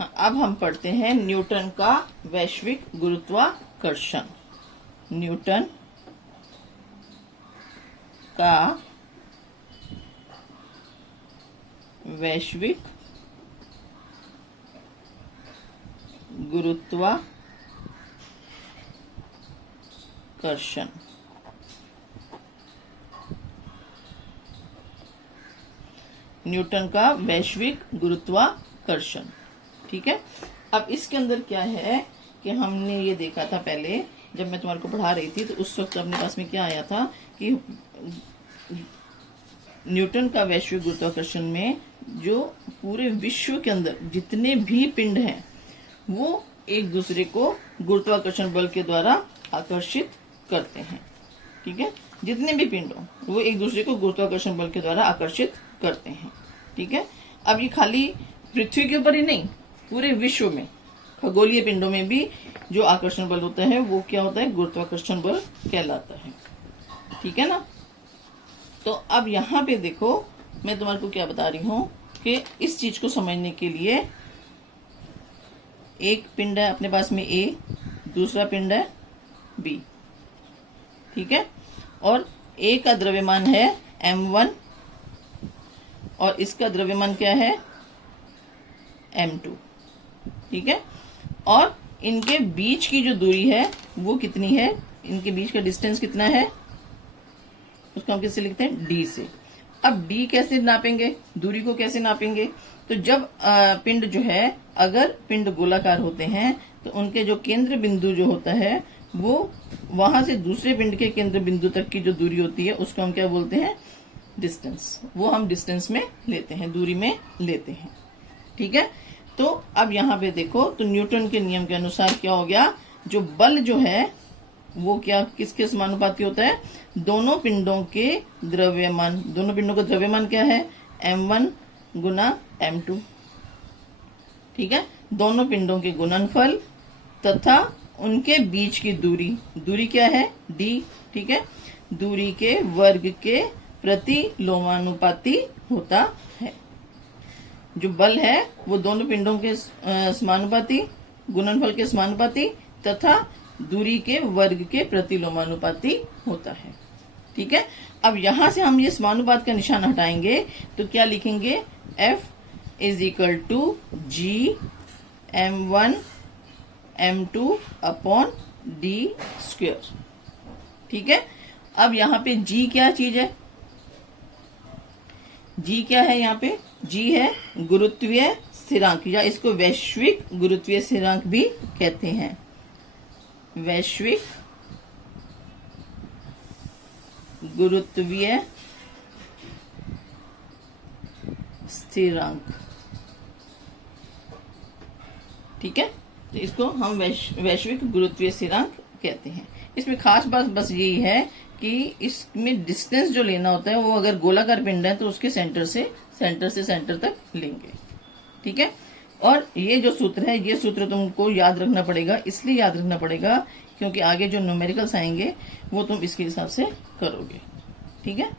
हाँ, अब हम पढ़ते हैं न्यूटन का वैश्विक गुरुत्वाकर्षण। न्यूटन का वैश्विक गुरुत्वाकर्षण। न्यूटन का वैश्विक गुरुत्वाकर्षण। ठीक है। अब इसके अंदर क्या है कि हमने ये देखा था पहले जब मैं तुम्हारे को पढ़ा रही थी, तो उस वक्त अपने पास में क्या आया था कि न्यूटन का वैश्विक गुरुत्वाकर्षण में जो पूरे विश्व के अंदर जितने भी पिंड हैं वो एक दूसरे को गुरुत्वाकर्षण बल के द्वारा आकर्षित करते हैं। ठीक है। जितने भी पिंड हो वो एक दूसरे को गुरुत्वाकर्षण बल के द्वारा आकर्षित करते हैं। ठीक है। अब ये खाली पृथ्वी के ऊपर ही नहीं, पूरे विश्व में खगोलीय पिंडों में भी जो आकर्षण बल होता है वो क्या होता है, गुरुत्वाकर्षण बल कहलाता है। ठीक है ना। तो अब यहाँ पे देखो मैं तुम्हारे को क्या बता रही हूँ कि इस चीज को समझने के लिए एक पिंड है अपने पास में A, दूसरा पिंड है B। ठीक है। और A का द्रव्यमान है m1 और इसका द्रव्यमान क्या है m2। ठीक है। और इनके बीच की जो दूरी है वो कितनी है, इनके बीच का डिस्टेंस कितना है, उसको हम किससे लिखते हैं, d से। अब d कैसे नापेंगे, दूरी को कैसे नापेंगे, तो जब पिंड जो है, अगर पिंड गोलाकार होते हैं तो उनके जो केंद्र बिंदु जो होता है वो वहां से दूसरे पिंड के केंद्र बिंदु तक की जो दूरी होती है उसको हम क्या बोलते हैं, डिस्टेंस। वो हम डिस्टेंस में लेते हैं, दूरी में लेते हैं। ठीक है। तो अब यहाँ पे देखो तो न्यूटन के नियम के अनुसार क्या हो गया, जो बल जो है वो क्या किसके समानुपाती होता है, दोनों पिंडों के द्रव्यमान। दोनों पिंडों का द्रव्यमान क्या है, m1 गुना m2। ठीक है। दोनों पिंडों के गुणनफल तथा उनके बीच की दूरी, दूरी क्या है d। ठीक है। दूरी के वर्ग के प्रतिलोमानुपाती होता है। जो बल है वो दोनों पिंडों के समानुपाती, गुणनफल के समानुपाती तथा दूरी के वर्ग के प्रतिलोमानुपाती होता है। ठीक है। अब यहां से हम ये समानुपात का निशान हटाएंगे तो क्या लिखेंगे, F is equal to G m1 m2 upon d square. ठीक है। अब यहाँ पे G क्या चीज है, G क्या है, यहाँ पे G है गुरुत्वीय स्थिरांक, या इसको वैश्विक गुरुत्वीय स्थिरांक भी कहते हैं। वैश्विक गुरुत्वीय स्थिरांक। ठीक है। तो इसको हम वैश्विक गुरुत्वीय स्थिरांक कहते हैं। इसमें खास बात बस यही है कि इसमें डिस्टेंस जो लेना होता है वो अगर गोलाकार पिंड है तो उसके सेंटर से सेंटर तक लेंगे। ठीक है। और ये जो सूत्र है, ये सूत्र तुमको याद रखना पड़ेगा। इसलिए याद रखना पड़ेगा क्योंकि आगे जो न्यूमेरिकल्स आएंगे वो तुम इसके हिसाब से करोगे। ठीक है।